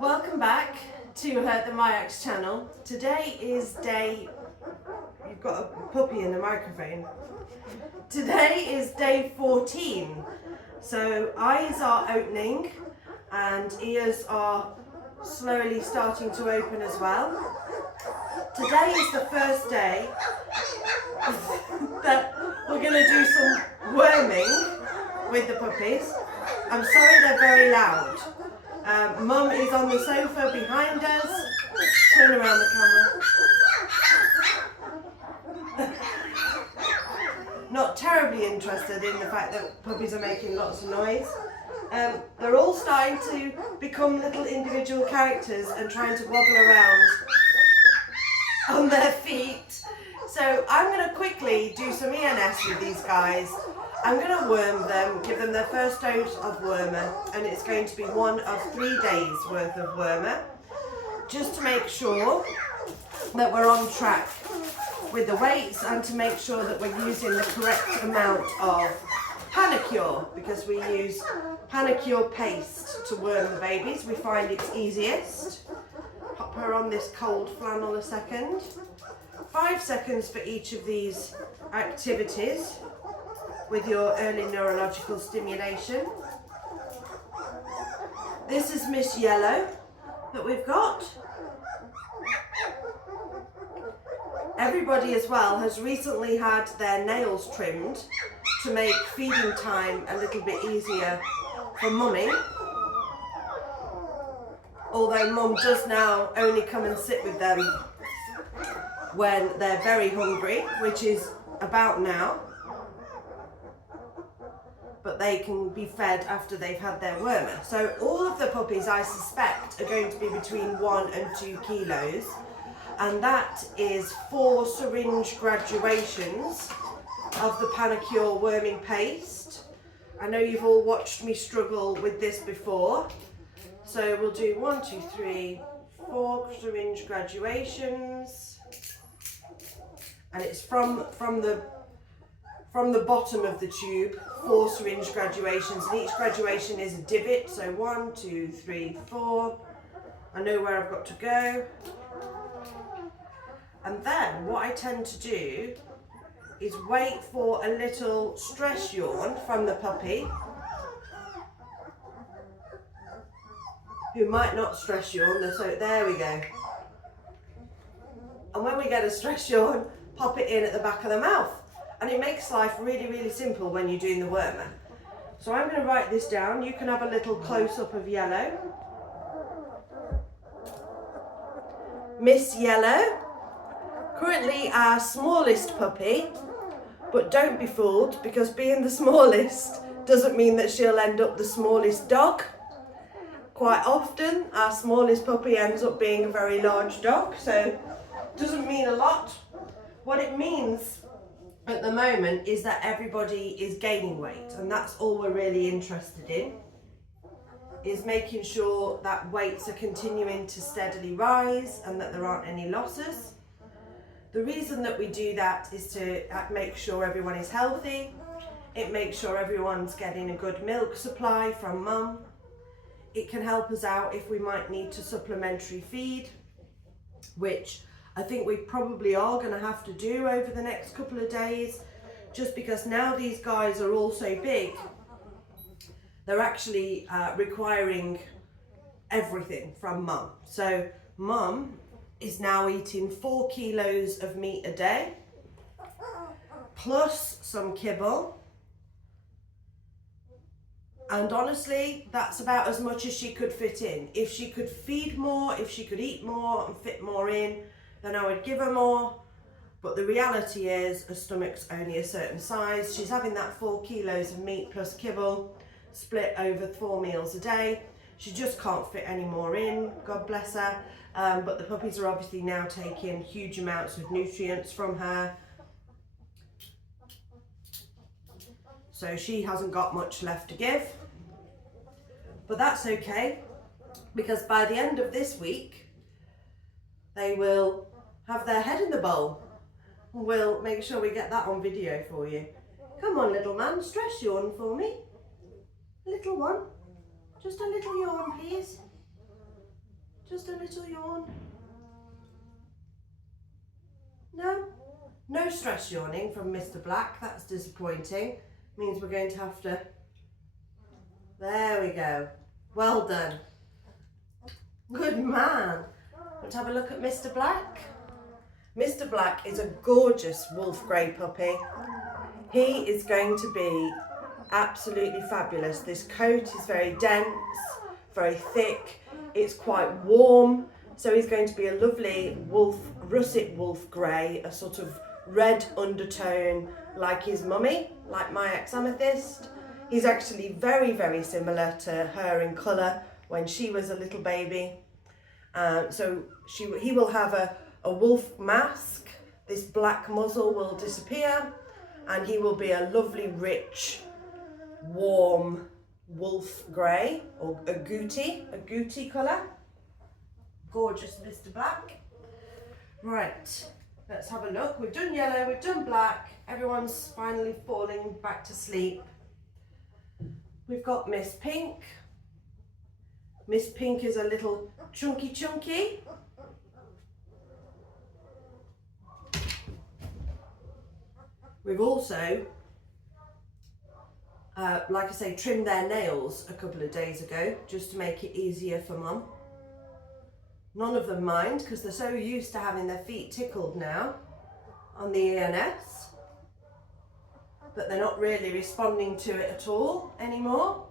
Welcome back to the Miyax channel. Today is day, you've got a puppy in the microphone. Today is day 14. So eyes are opening and ears are slowly starting to open as well. Today is the first day that we're going to do some worming with the puppies. I'm sorry they're very loud. Mum is on the sofa behind us. Turn around the camera. Not terribly interested in the fact that puppies are making lots of noise. They're all starting to become little individual characters and trying to wobble around on their feet. So I'm going to quickly do some ENS with these guys. I'm going to worm them, give them their first dose of wormer, and it's going to be one of 3 days worth of wormer, just to make sure that we're on track with the weights and to make sure that we're using the correct amount of Panacur, because we use Panacur paste to worm the babies. We find it's easiest. Pop her on this cold flannel a second. 5 seconds for each of these activities with your early neurological stimulation. This is Miss Yellow that we've got. Everybody as well has recently had their nails trimmed to make feeding time a little bit easier for Mummy. Although Mum does now only come and sit with them when they're very hungry, which is about now. But they can be fed after they've had their wormer. So all of the puppies, I suspect, are going to be between 1 and 2 kilos. And that is 4 syringe graduations of the Panacur worming paste. I know you've all watched me struggle with this before. So we'll do 1, 2, 3, 4 syringe graduations. And it's from the bottom of the tube, 4 syringe graduations, and each graduation is a divot. So 1, 2, 3, 4. I know where I've got to go. And then what I tend to do is wait for a little stress yawn from the puppy, who might not stress yawn, so there we go. And when we get a stress yawn, pop it in at the back of the mouth. And it makes life really, really simple when you're doing the wormer. So I'm going to write this down. You can have a little close-up of Yellow. Miss Yellow, currently our smallest puppy, but don't be fooled, because being the smallest doesn't mean that she'll end up the smallest dog. Quite often, our smallest puppy ends up being a very large dog, so doesn't mean a lot. What it means at the moment is that everybody is gaining weight, and that's all we're really interested in, is making sure that weights are continuing to steadily rise and that there aren't any losses. The reason that we do that is to make sure everyone is healthy. It makes sure everyone's getting a good milk supply from Mum. It can help us out if we might need to supplementary feed, which I think we probably are going to have to do over the next couple of days, just because now these guys are all so big, they're actually requiring everything from Mum. So Mum is now eating 4 kilos of meat a day, plus some kibble. And honestly, that's about as much as she could fit in. If she could feed more, if she could eat more and fit more in, then I would give her more. But the reality is her stomach's only a certain size. She's having that 4 kilos of meat plus kibble split over 4 meals a day. She just can't fit any more in, God bless her. But the puppies are obviously now taking huge amounts of nutrients from her. So she hasn't got much left to give. But that's okay, because by the end of this week, they will have their head in the bowl. We'll make sure we get that on video for you. Come on, little man, stress yawn for me. Little one. Just a little yawn, please. Just a little yawn. No? No stress yawning from Mr. Black. That's disappointing. Means we're going to have to... There we go. Well done. Good man. Let's have a look at Mr. Black. Mr. Black is a gorgeous wolf grey puppy. He is going to be absolutely fabulous. This coat is very dense, very thick. It's quite warm. So he's going to be a lovely wolf, russet wolf grey, a sort of red undertone like his mummy, like Miyax Amethyst. He's actually very, very similar to her in colour when she was a little baby. So he will have a wolf mask. This black muzzle will disappear and he will be a lovely, rich, warm wolf grey or a gooty colour. Gorgeous Mr. Black. Right, let's have a look. We've done yellow, we've done black. Everyone's finally falling back to sleep. We've got Miss Pink. Miss Pink is a little chunky. We've also, like I say, trimmed their nails a couple of days ago just to make it easier for Mum. None of them mind because they're so used to having their feet tickled now on the ENS that they're not really responding to it at all anymore,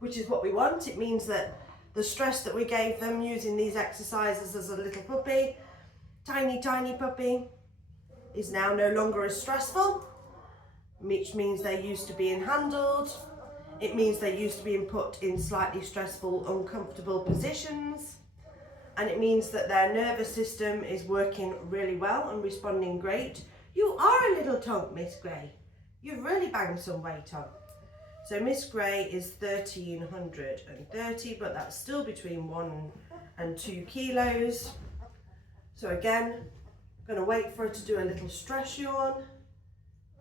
which is what we want. It means that the stress that we gave them using these exercises as a little puppy, tiny puppy, is now no longer as stressful, which means they're used to being handled. It means they're used to being put in slightly stressful, uncomfortable positions. And it means that their nervous system is working really well and responding great. You are a little tonk, Miss Gray. You've really banged some weight on. So Miss Gray is 1,330, but that's still between 1 and 2 kilos. So again, I'm going to wait for her to do a little stress yawn.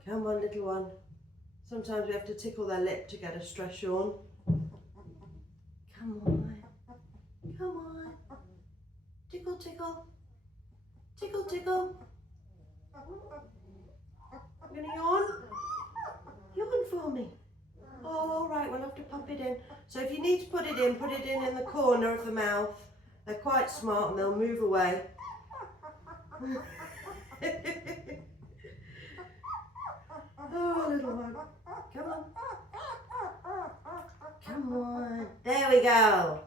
Come on, little one. Sometimes we have to tickle their lip to get a stress yawn. Come on. Come on. Tickle, tickle. Tickle, tickle. You gonna yawn? Yawn for me. Oh, all right, we'll have to pop it in. So if you need to put it in the corner of the mouth. They're quite smart and they'll move away. Oh, little one. Come on. Come on. There we go.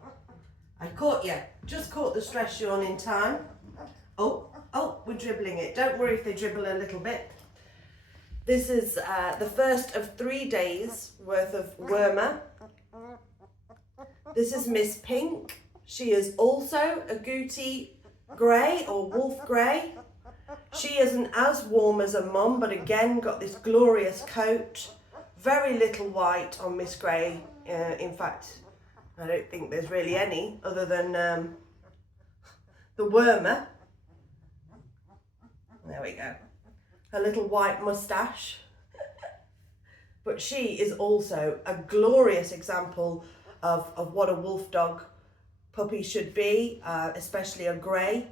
I caught you. Just caught the stress yawn in time. Oh, we're dribbling it. Don't worry if they dribble a little bit. This is the first of 3 days worth of wormer. This is Miss Pink. She is also a gooty grey or wolf grey. She isn't as warm as her mum, but again got this glorious coat. Very little white on Miss Grey. In fact, I don't think there's really any other than the wormer. There we go. Her little white moustache. But she is also a glorious example of what a wolf dog puppy should be, especially a grey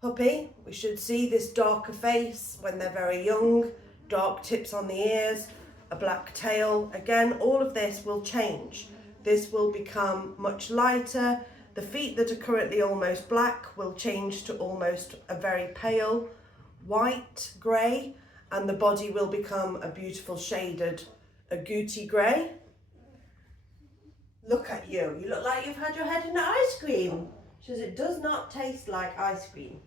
puppy. We should see this darker face when they're very young, dark tips on the ears, a black tail. Again, all of this will change. This will become much lighter. The feet that are currently almost black will change to almost a very pale white grey, and the body will become a beautiful shaded agouti grey. Look at you. You look like you've had your head in ice cream. She says it does not taste like ice cream.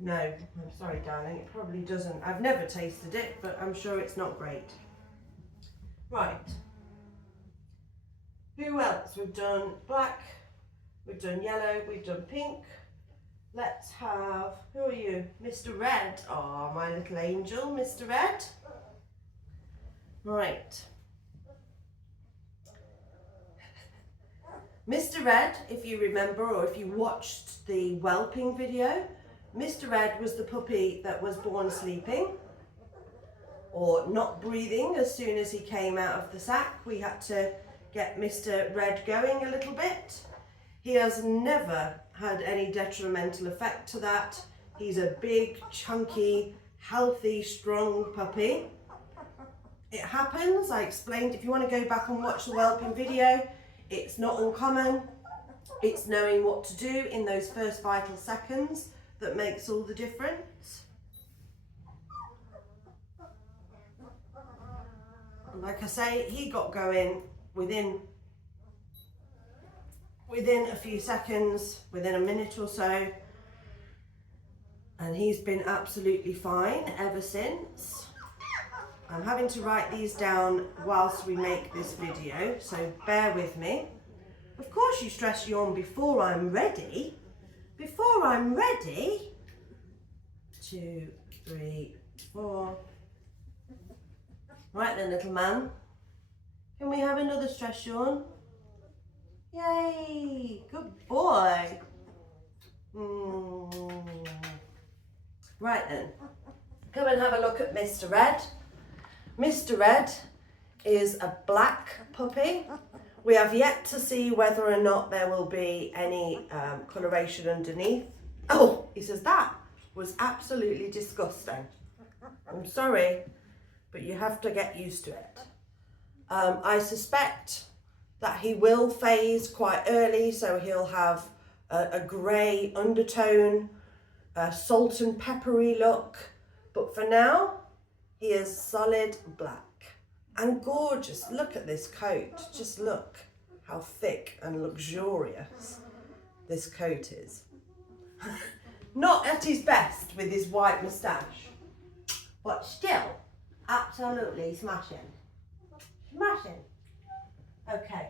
No, I'm sorry, darling, it probably doesn't. I've never tasted it, but I'm sure it's not great. Right. Who else? We've done black, we've done yellow, we've done pink. Let's have, who are you? Mr. Red. Oh, my little angel, Mr. Red. Right. Mr. Red, if you remember, or if you watched the whelping video, Mr. Red was the puppy that was born sleeping or not breathing as soon as he came out of the sack. We had to get Mr. Red going a little bit. He has never had any detrimental effect to that. He's a big, chunky, healthy, strong puppy. It happens, I explained, if you want to go back and watch the whelping video, it's not uncommon. It's knowing what to do in those first vital seconds that makes all the difference. And like I say, he got going within a few seconds, within a minute or so, and he's been absolutely fine ever since. I'm having to write these down whilst we make this video, so bear with me. Of course you stress yawn before I'm ready. Before I'm ready. 2, 3, 4. Right then, little man. Can we have another stress yawn? Yay, good boy. Right then, come and have a look at Mr. Red. Mr. Red is a black puppy. We have yet to see whether or not there will be any coloration underneath. Oh, he says that was absolutely disgusting. I'm sorry, but you have to get used to it. I suspect that he will phase quite early, so he'll have a grey undertone, a salt and peppery look, but for now, he is solid black and gorgeous. Look at this coat. Just look how thick and luxurious this coat is. Not at his best with his white moustache, but still absolutely smashing. Smashing. Okay,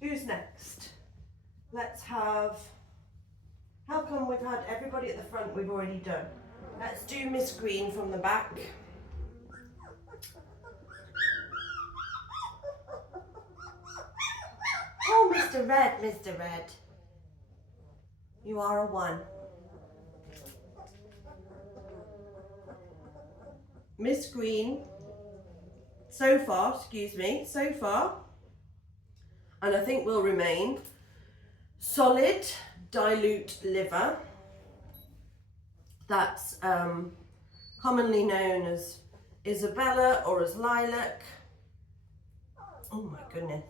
who's next? Let's have, how come we've had everybody at the front we've already done? Let's do Miss Green from the back. Oh, Mr. Red, Mr. Red. You are a 1. Miss Green, so far, and I think will remain, solid, dilute liver. That's commonly known as Isabella or as lilac. Oh my goodness.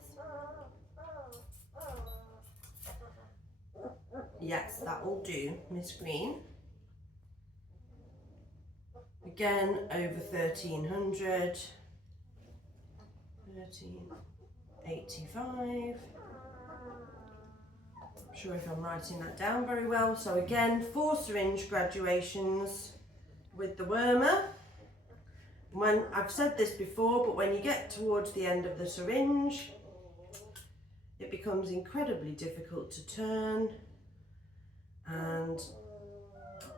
Yes, that will do, Miss Green. Again, over 1300. 1385. Not sure if I'm writing that down very well. So again, 4 syringe graduations with the wormer. When I've said this before, but when you get towards the end of the syringe, it becomes incredibly difficult to turn. And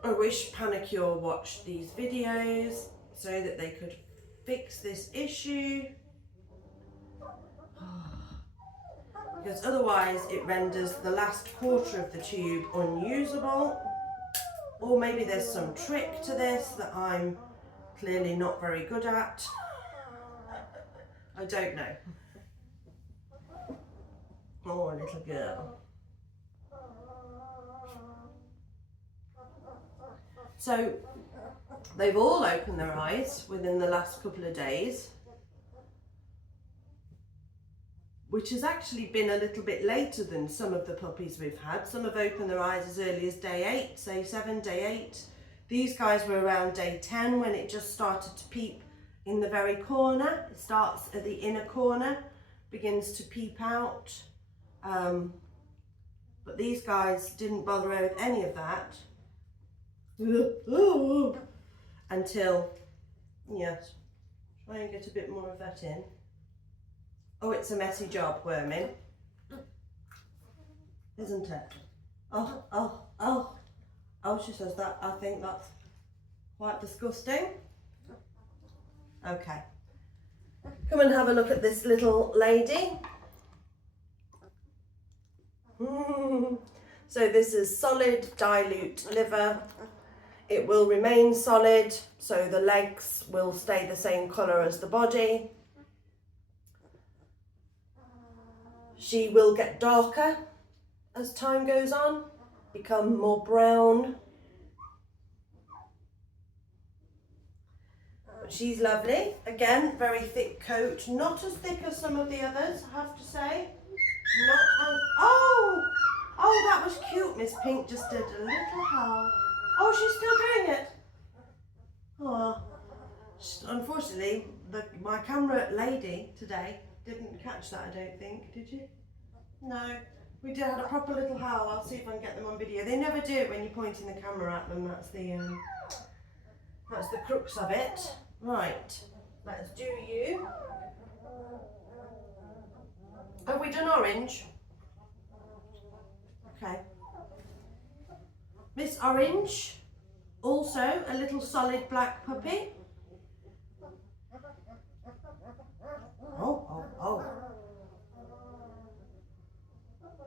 I wish Panacur watched these videos so that they could fix this issue. Because otherwise it renders the last quarter of the tube unusable. Or maybe there's some trick to this that I'm clearly not very good at. I don't know. Oh, little girl. So they've all opened their eyes within the last couple of days, which has actually been a little bit later than some of the puppies we've had. Some have opened their eyes as early as day 8, say 7, day 8. These guys were around day 10 when it just started to peep in the very corner. It starts at the inner corner, begins to peep out. But these guys didn't bother with any of that until, yes, try and get a bit more of that in. Oh, it's a messy job worming, isn't it? Oh, she says that. I think that's quite disgusting. Okay, come and have a look at this little lady. So this is solid dilute liver. It will remain solid, so the legs will stay the same colour as the body. She will get darker as time goes on. become more brown. But she's lovely. Again, very thick coat. Not as thick as some of the others, I have to say. Not as... Oh! Oh, that was cute. Miss Pink just did a little howl. Oh, she's still doing it. Oh. Unfortunately, my camera lady today didn't catch that, I don't think. Did you? No. We did have a proper little howl. I'll see if I can get them on video. They never do it when you're pointing the camera at them. That's the crux of it. Right. Let's do you. Have we done orange? Okay. Miss Orange, also a little solid black puppy. Oh.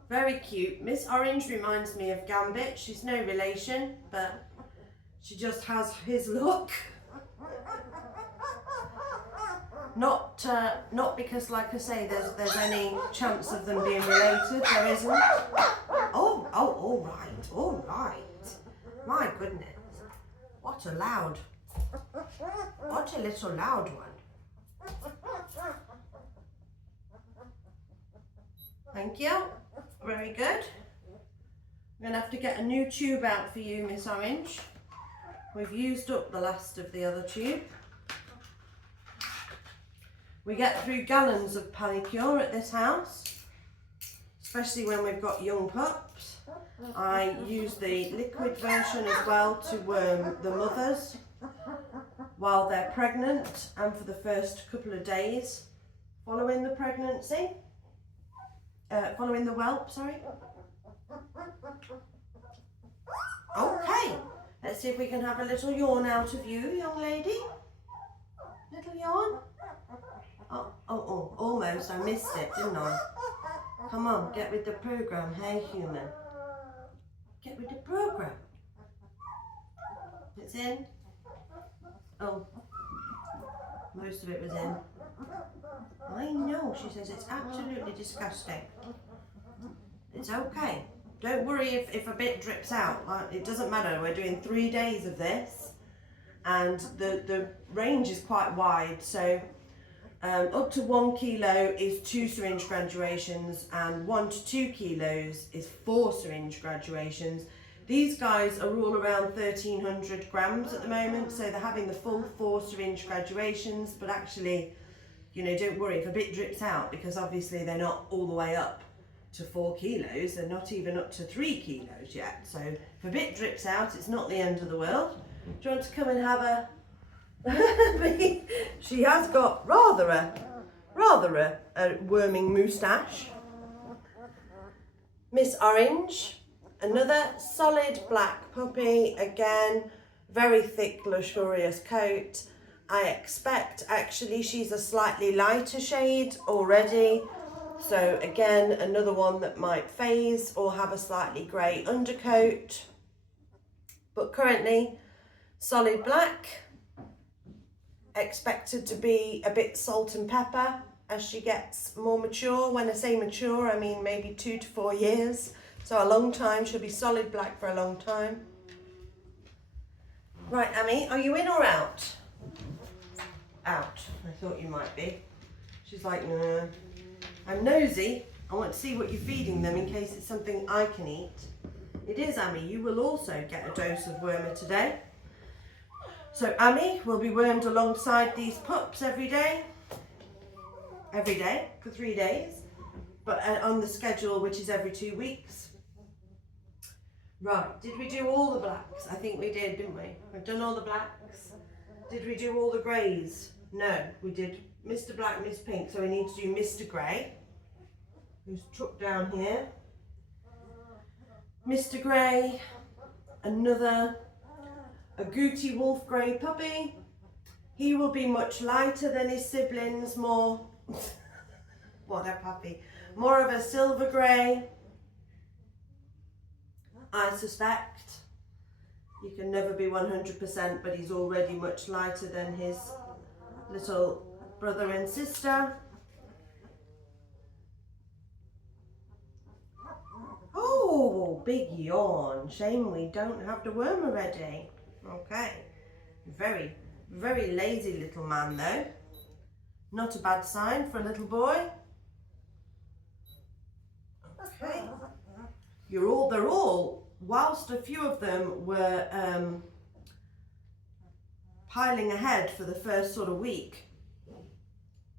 Very cute. Miss Orange reminds me of Gambit. She's no relation, but she just has his look. Not because, like I say, there's any chance of them being related. There isn't. Oh, all right. My goodness, what a little loud one. Thank you. Very good. I'm gonna have to get a new tube out for you, Miss Orange. We've used up the last of the other tube. We get through gallons of Panacur at this house, especially when we've got young pups. I use the liquid version as well to worm the mothers while they're pregnant and for the first couple of days following the pregnancy, following the whelp, sorry. Okay, let's see if we can have a little yawn out of you, young lady. Little yawn. Oh, almost. I missed it, didn't I? Come on, get with the program. Hey, human. Get with the program. It's in. Oh, most of it was in. I know, she says it's absolutely disgusting. It's okay. Don't worry if a bit drips out. It doesn't matter. We're doing 3 days of this, and the range is quite wide. So up to 1 kilo is 2 syringe graduations, and 1 to 2 kilos is 4 syringe graduations. These guys are all around 1,300 grams at the moment, so they're having the full 4 syringe graduations, but actually, you know, don't worry if a bit drips out, because obviously they're not all the way up to 4 kilos, they're not even up to 3 kilos yet. So if a bit drips out, it's not the end of the world. Do you want to come and have a... She has got rather a worming moustache. Miss Orange, another solid black puppy, again, very thick, luxurious coat. I expect actually she's a slightly lighter shade already. So again, another one that might phase or have a slightly grey undercoat. But currently, solid black. Expected to be a bit salt and pepper as she gets more mature. When I say mature, I mean maybe 2 to 4 years. So a long time. She'll be solid black for a long time. Right, Amy, are you in or out? Out. I thought you might be. She's like, no. I'm nosy. I want to see what you're feeding them in case it's something I can eat. It is, Amy. You will also get a dose of wormer today. So Amy will be wormed alongside these pups every day for 3 days, but on the schedule, which is every 2 weeks. Right, did we do all the blacks? I think we did, didn't we? We've done all the blacks. Did we do all the greys? No, we did Mr. Black, Miss Pink, so we need to do Mr. Grey, who's tucked down here. Mr. Grey, another agouti wolf grey puppy. He will be much lighter than his siblings, more what a puppy, more of a silver grey, I suspect. You can never be 100%, but he's already much lighter than his little brother and sister. Oh, Oh, big yawn. Shame we don't have the worm already. Okay. Very, very lazy little man though. Not a bad sign for a little boy. Okay. They're all, whilst a few of them were piling ahead for the first sort of week,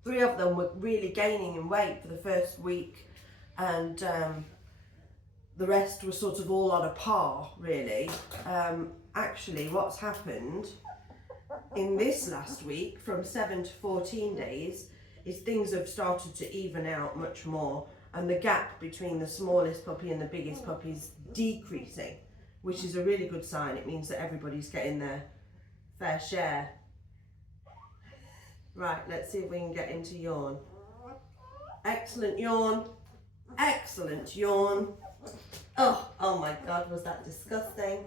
3 of them were really gaining in weight for the first week, and the rest were sort of all on a par, really. Actually, what's happened in this last week, from 7 to 14 days, is things have started to even out much more, and the gap between the smallest puppy and the biggest puppy is decreasing, which is a really good sign. It means that everybody's getting their fair share. Right, let's see if we can get into yawn. Excellent yawn. Excellent yawn. Oh my God, was that disgusting?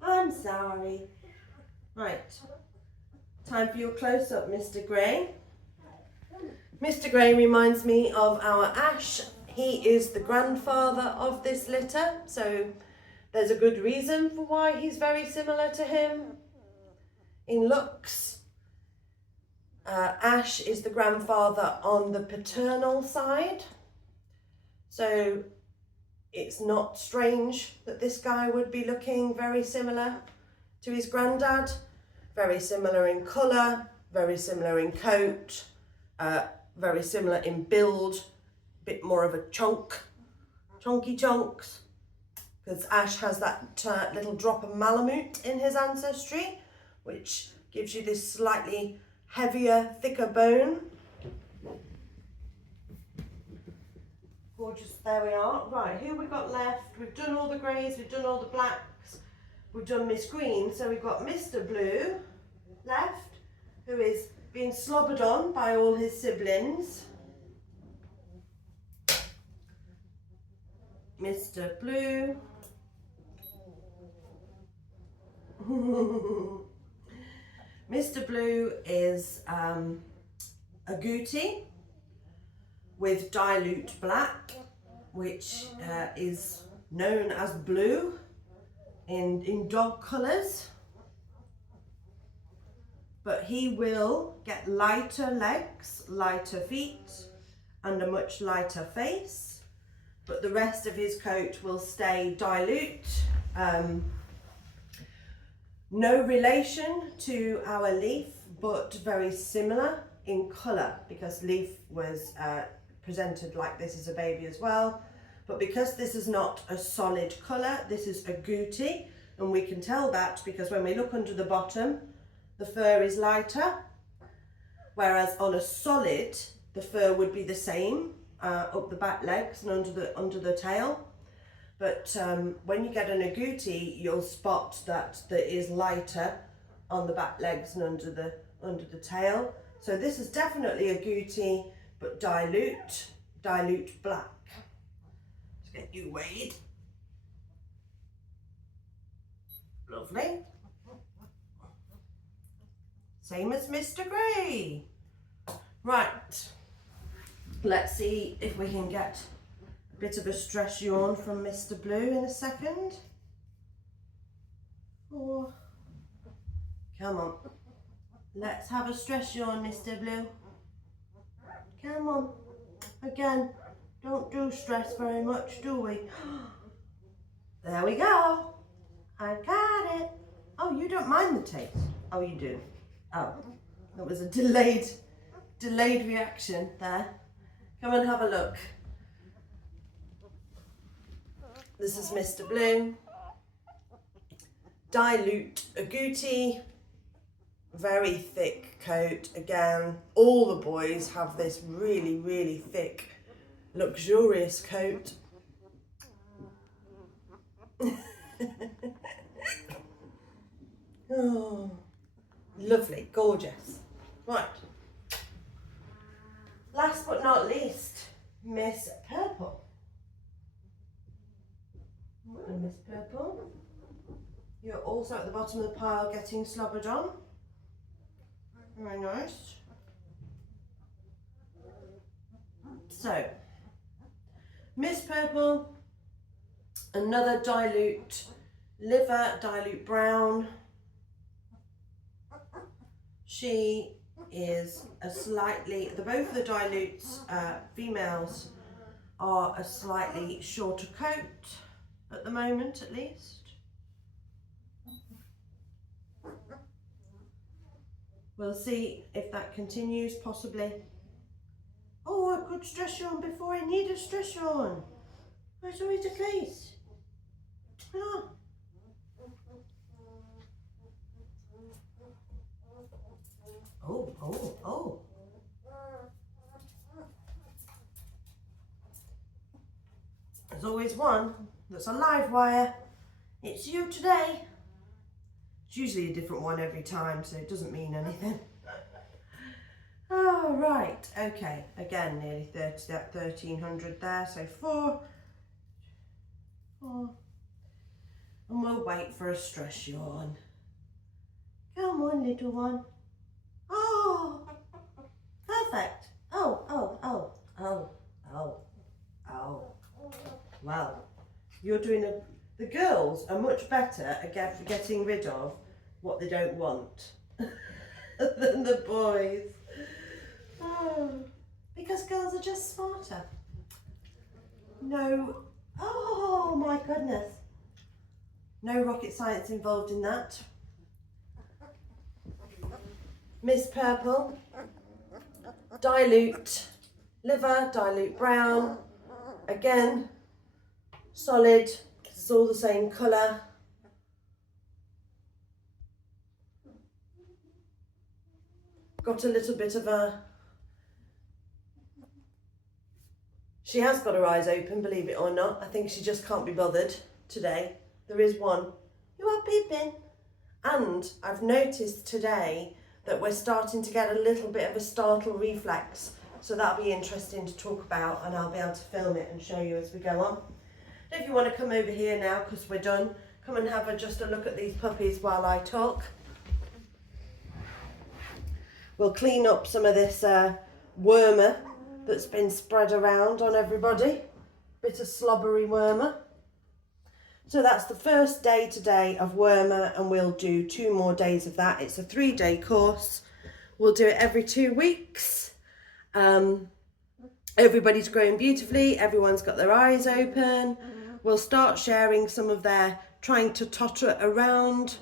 I'm sorry. Right, time for your close-up, Mr. Gray. Mr. Gray reminds me of our Ash. He is the grandfather of this litter, so there's a good reason for why he's very similar to him in looks. Ash is the grandfather on the paternal side, so it's not strange that this guy would be looking very similar to his granddad. Very similar in colour, very similar in coat, very similar in build, a bit more of a chunky chunks, because Ash has that little drop of Malamute in his ancestry, which gives you this slightly heavier, thicker bone. Gorgeous, there we are. Right, who we got left? We've done all the greys, we've done all the blacks, we've done Miss Green, so we've got Mr. Blue left, who is being slobbered on by all his siblings. Mr. Blue. Mr. Blue is a Gooty with dilute black, which is known as blue in dog colours. But he will get lighter legs, lighter feet, and a much lighter face. But the rest of his coat will stay dilute. No relation to our Leaf, but very similar in colour, because Leaf was presented like this as a baby as well. But because this is not a solid colour, this is a Gooty, and we can tell that because when we look under the bottom, the fur is lighter, whereas on a solid, the fur would be the same up the back legs and under the tail. But when you get an agouti, you'll spot that there is lighter on the back legs and under the tail. So this is definitely a agouti, but dilute black. Let's get you weighed. Lovely. Same as Mr. Gray. Right, let's see if we can get a bit of a stress yawn from Mr. Blue in a second. Oh, come on. Let's have a stress yawn, Mr. Blue. Come on. Again, don't do stress very much, do we? There we go. I got it. Oh, you don't mind the taste. Oh, you do. Oh, that was a delayed reaction there. Come and have a look. This is Mr. Blue. Dilute agouti, very thick coat. Again, all the boys have this really, really thick, luxurious coat. Oh, lovely, gorgeous. Right. Last but not least, Miss Purple. And Miss Purple, you're also at the bottom of the pile getting slobbered on. Very nice. So, Miss Purple Another dilute liver, dilute brown. She is both of the dilutes, females, are a slightly shorter coat at the moment, at least. We'll see if that continues, possibly. Oh, I could stress you on before I need a stress you on. Where's always the case? Oh. Oh. There's always one that's a live wire. It's you today. It's usually a different one every time, so it doesn't mean anything. Oh, right, okay. Again, nearly 1,300 there, so 4. And we'll wait for a stress yawn. Come on, little one. Oh, perfect. Oh. Well, you're doing the girls are much better at getting rid of what they don't want than the boys. Oh, because girls are just smarter. No, oh my goodness. No rocket science involved in that. Miss Purple, dilute liver, dilute brown. Again, solid, it's all the same colour. Got a little bit of a... She has got her eyes open, believe it or not. I think she just can't be bothered today. There is one. You are peeping. And I've noticed today that we're starting to get a little bit of a startle reflex. So that'll be interesting to talk about, and I'll be able to film it and show you as we go on. If you want to come over here now, because we're done, come and have just a look at these puppies while I talk. We'll clean up some of this wormer that's been spread around on everybody. Bit of slobbery wormer. So that's the first day today of wormer, and we'll do 2 more days of that. It's a 3-day course. We'll do it every 2 weeks. Everybody's growing beautifully. Everyone's got their eyes open. We'll start sharing some of their trying to totter around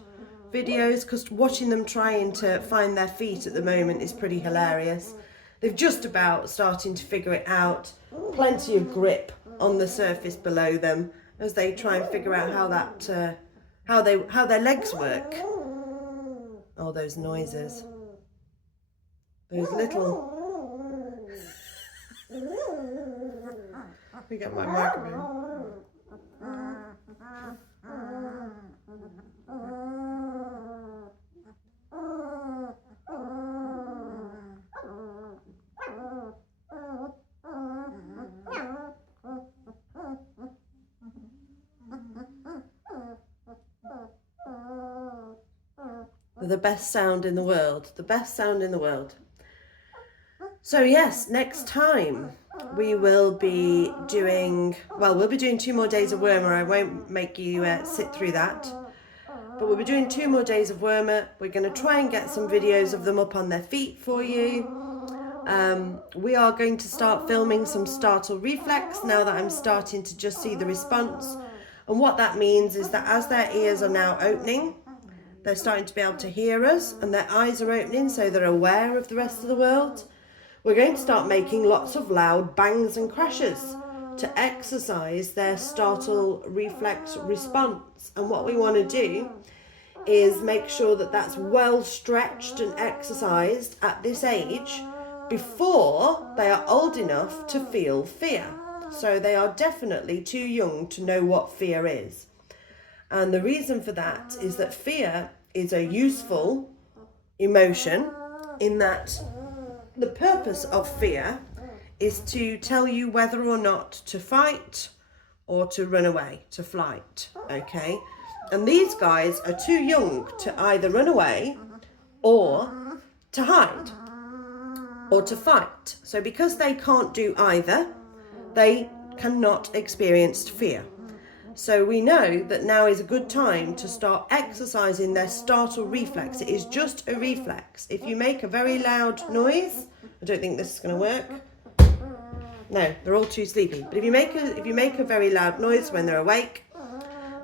videos, because watching them trying to find their feet at the moment is pretty hilarious. They've just about starting to figure it out. Plenty of grip on the surface below them as they try and figure out how their legs work. Oh, those noises. Those little... Let me get my microphone. The best sound in the world. The best sound in the world. So yes, next time we will be doing, well, we'll be doing 2 more days of wormer. I won't make you sit through that. But we'll be doing 2 more days of wormer. We're going to try and get some videos of them up on their feet for you. We are going to start filming some startle reflex now that I'm starting to just see the response. And what that means is that as their ears are now opening, they're starting to be able to hear us, and their eyes are opening, so they're aware of the rest of the world. We're going to start making lots of loud bangs and crashes to exercise their startle reflex response. And what we want to do is make sure that that's well stretched and exercised at this age before they are old enough to feel fear. So they are definitely too young to know what fear is. And the reason for that is that fear is a useful emotion, in that the purpose of fear is to tell you whether or not to fight or to run away, to flight, okay? And these guys are too young to either run away or to hide or to fight. So because they can't do either, they cannot experience fear. So we know that now is a good time to start exercising their startle reflex. It is just a reflex. If you make a very loud noise, I don't think this is going to work. No, they're all too sleepy. But if you make a very loud noise when they're awake,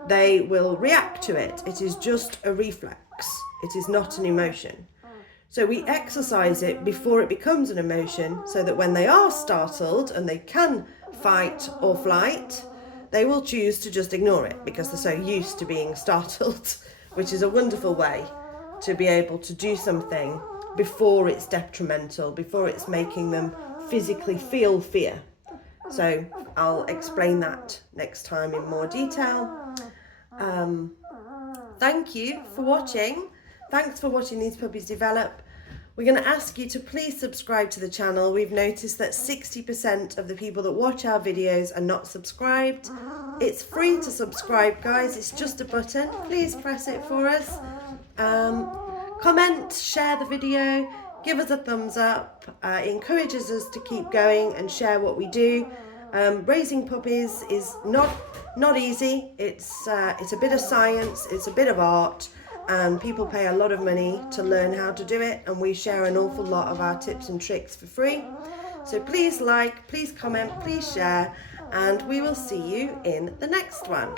they will react to it. It is just a reflex. It is not an emotion. So we exercise it before it becomes an emotion, so that when they are startled and they can fight or flight, they will choose to just ignore it because they're so used to being startled, which is a wonderful way to be able to do something before it's detrimental, before it's making them physically feel fear. So I'll explain that next time in more detail. Thank you for watching. Thanks for watching these puppies develop. We're going to ask you to please subscribe to the channel. We've noticed that 60% of the people that watch our videos are not subscribed. It's free to subscribe, guys. It's just a button. Please press it for us. Comment, share the video, give us a thumbs up. It encourages us to keep going and share what we do. Raising puppies is not easy. It's a bit of science, it's a bit of art, and people pay a lot of money to learn how to do it, and we share an awful lot of our tips and tricks for free. So please like, please comment, please share, and we will see you in the next one.